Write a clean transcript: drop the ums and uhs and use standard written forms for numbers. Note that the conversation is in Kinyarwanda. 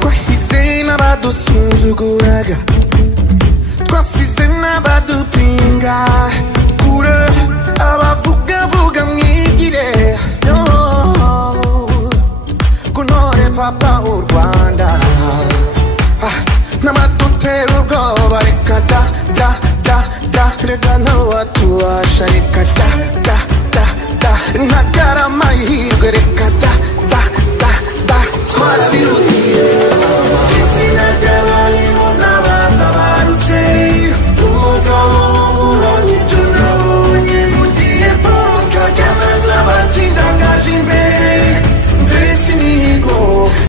twahise n'abadusuzuguraga, twasize n'abadupinga, kure abavugavuga mwigire, kunore papa u Rwanda, n'amadutera ubwoba reka da reka ntawatubasha reka da ntagara amahirwe reka da